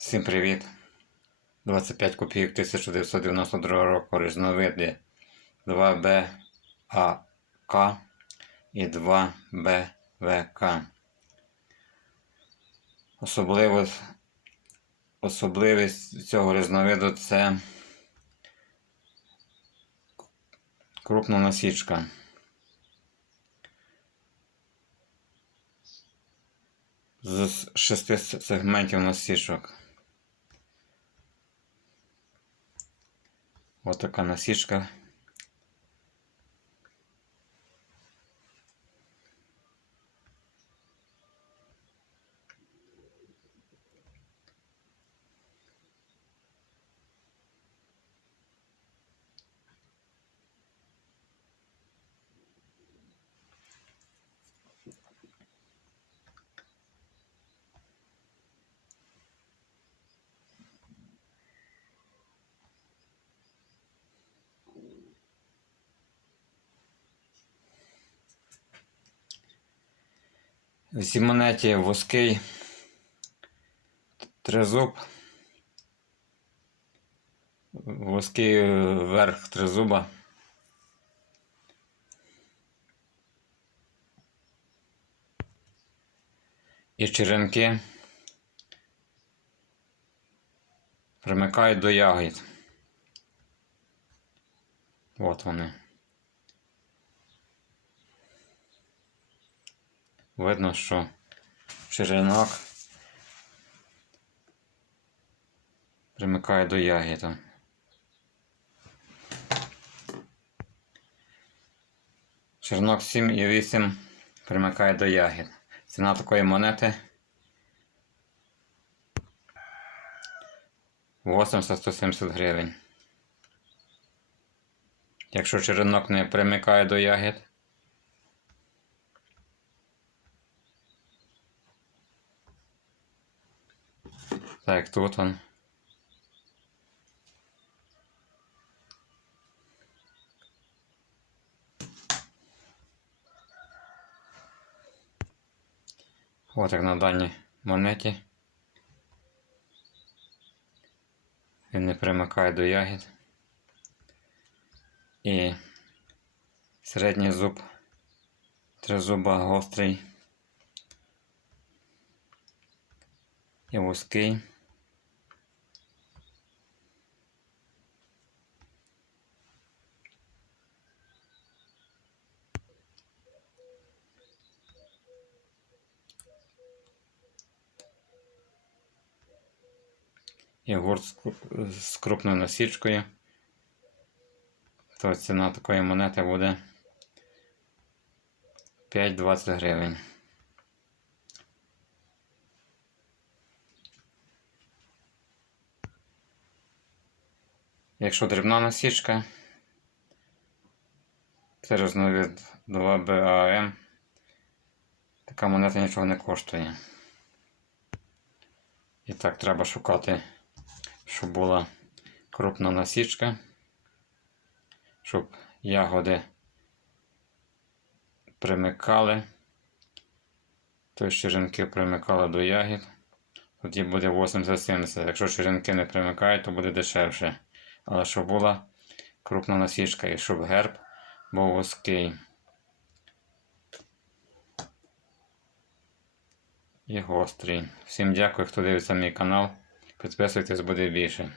Всім привіт! 25 копійок 1992 року різновиди 2БАК і 2БВК. Особливість, особливість цього різновиду це крупна насічка. З шести сегментів насічок. Ось така насічка. В цій монеті вузький тризуб. Вузький е, верх тризуба. І черенки примикають до ягід. От вони. Видно, що черенок примикає до ягід. Черенок 7 і 8 примикає до ягід. Ціна такої монети 80-170 гривень. Якщо черенок не примикає до ягід, Так, тут он. От як на даній монеті. Він не примикає до ягід. І середній зуб тризуба гострий і вузький. І гурт з крупною насічкою, то ціна такої монети буде 5-20 гривень. Якщо дрібна насічка, це різновид 2BAM, така монета нічого не коштує. І так треба шукати, щоб була крупна насічка, щоб ягоди примикали, тобто черенки примикали до ягід. Тоді буде 80-70. Якщо черенки не примикають, то буде дешевше. Але щоб була крупна насічка і щоб герб був вузький. І гострий. Всім дякую, хто дивиться мій канал. Підписуйтесь, буде більше.